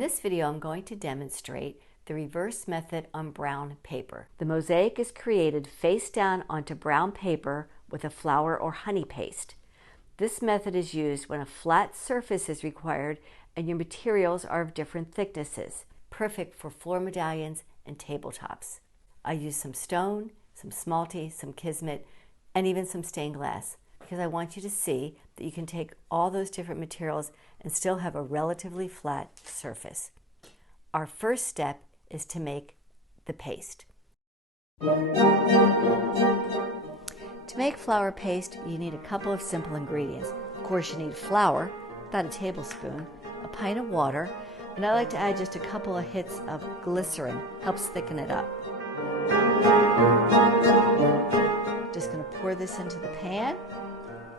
this video, I'm going to demonstrate the reverse method on brown paper. The mosaic is created face down onto brown paper with a flour or honey paste. This method is used when a flat surface is required and your materials are of different thicknesses. Perfect for floor medallions and tabletops. I use some stone, some smalty, some kismet, and even some stained glass because I want you to see that you can take all those different materials and still have a relatively flat surface. Our first step is to make the paste. To make flour paste, you need a couple of simple ingredients. Of course, you need flour, about a tablespoon, a pint of water, and I like to add just a couple of hits of glycerin. Helps thicken it up. Just going to pour this into the pan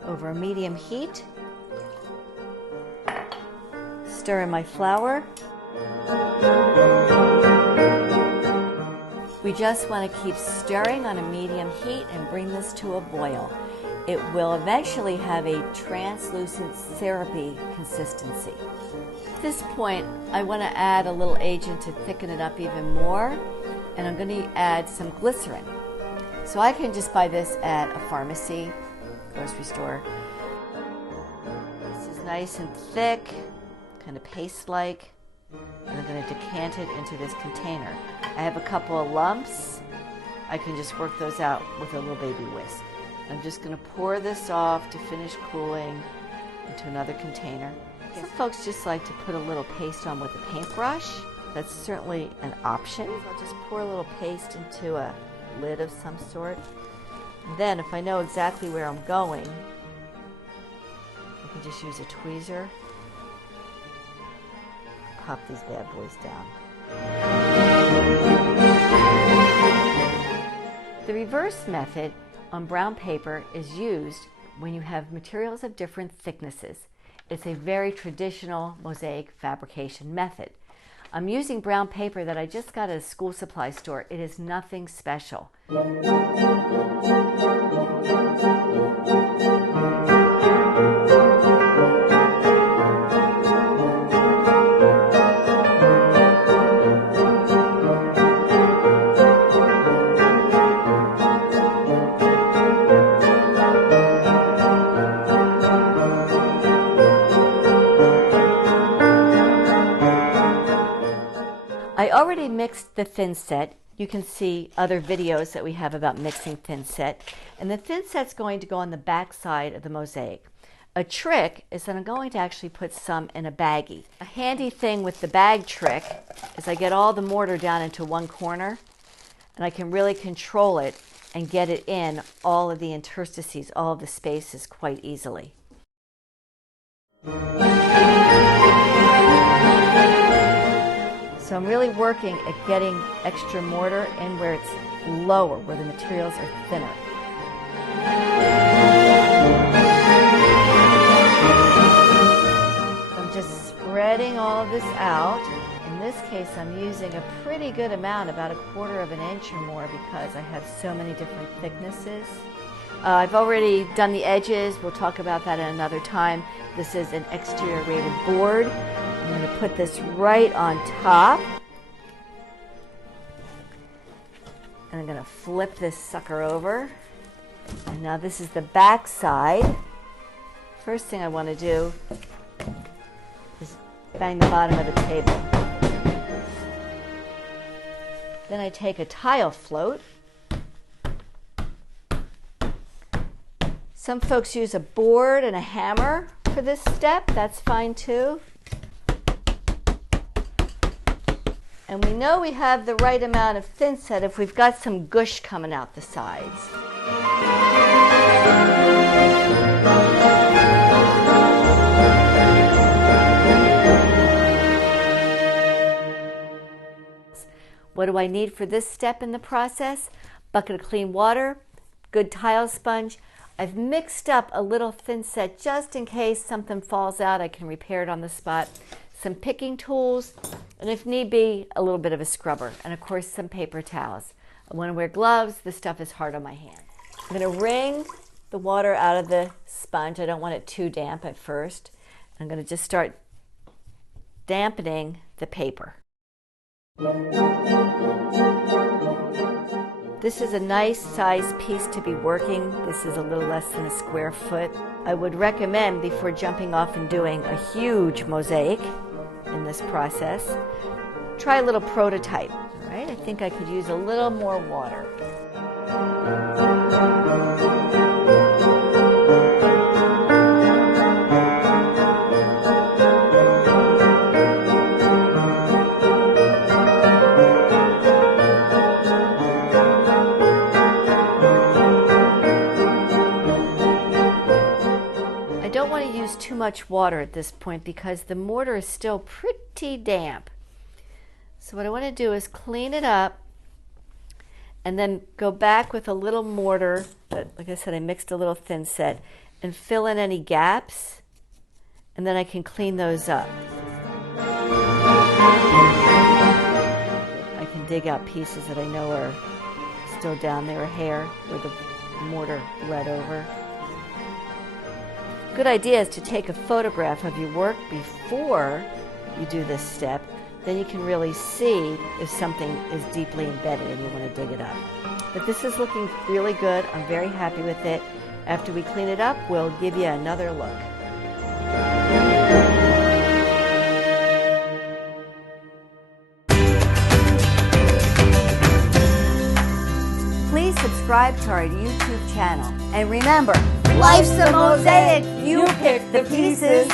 over a medium heat. Stir in my flour. We just want to keep stirring on a medium heat and bring this to a boil. It will eventually have a translucent syrupy consistency. At this point, I want to add a little agent to thicken it up even more, and I'm going to add some glycerin. So I can just buy this at a pharmacy, grocery store. This is nice and thick, kind of paste-like, and I'm going to decant it into this container. I have a couple of lumps. I can just work those out with a little baby whisk. I'm just going to pour this off to finish cooling into another container. Some folks just like to put a little paste on with a paintbrush. That's certainly an option. I'll just pour a little paste into a lid of some sort. And then if I know exactly where I'm going, I can just use a tweezer. Pop these bad boys down. The reverse method on brown paper is used when you have materials of different thicknesses. It's a very traditional mosaic fabrication method. I'm using brown paper that I just got at a school supply store. It is nothing special. I already mixed the thin set. You can see other videos that we have about mixing thin set. And the thin set's going to go on the back side of the mosaic. A trick is that I'm going to actually put some in a baggie. A handy thing with the bag trick is I get all the mortar down into one corner and I can really control it and get it in all of the interstices, all of the spaces quite easily. So I'm really working at getting extra mortar in where it's lower, where the materials are thinner. I'm just spreading all of this out. In this case, I'm using a pretty good amount, about 1/4 of an inch or more, because I have so many different thicknesses. I've already done the edges. We'll talk about that at another time. This is an exterior rated board. I'm going to put this right on top. And I'm going to flip this sucker over. And now this is the back side. First thing I want to do is bang the bottom of the table. Then I take a tile float. Some folks use a board and a hammer for this step. That's fine too. And we know we have the right amount of thin set if we've got some gush coming out the sides. What do I need for this step in the process? Bucket of clean water, good tile sponge. I've mixed up a little thin set just in case something falls out. I can repair it on the spot. Some picking tools, and if need be, a little bit of a scrubber, and of course some paper towels. I want to wear gloves. This stuff is hard on my hands. I'm going to wring the water out of the sponge. I don't want it too damp at first. I'm going to just start dampening the paper. This is a nice size piece to be working. This is a little less than a square foot. I would recommend, before jumping off and doing a huge mosaic in this process, try a little prototype. All right, I think I could use a little more water. I don't want to use too much water at this point because the mortar is still pretty damp. So what I want to do is clean it up and then go back with a little mortar, but like I said, I mixed a little thin set, and fill in any gaps, and then I can clean those up. I can dig out pieces that I know are still down there, hair where the mortar bled over. Good idea is to take a photograph of your work before you do this step. Then you can really see if something is deeply embedded and you want to dig it up. But this is looking really good. I'm very happy with it. After we clean it up, we'll give you another look. Please subscribe to our YouTube channel. And remember, life's a mosaic. You pick the pieces.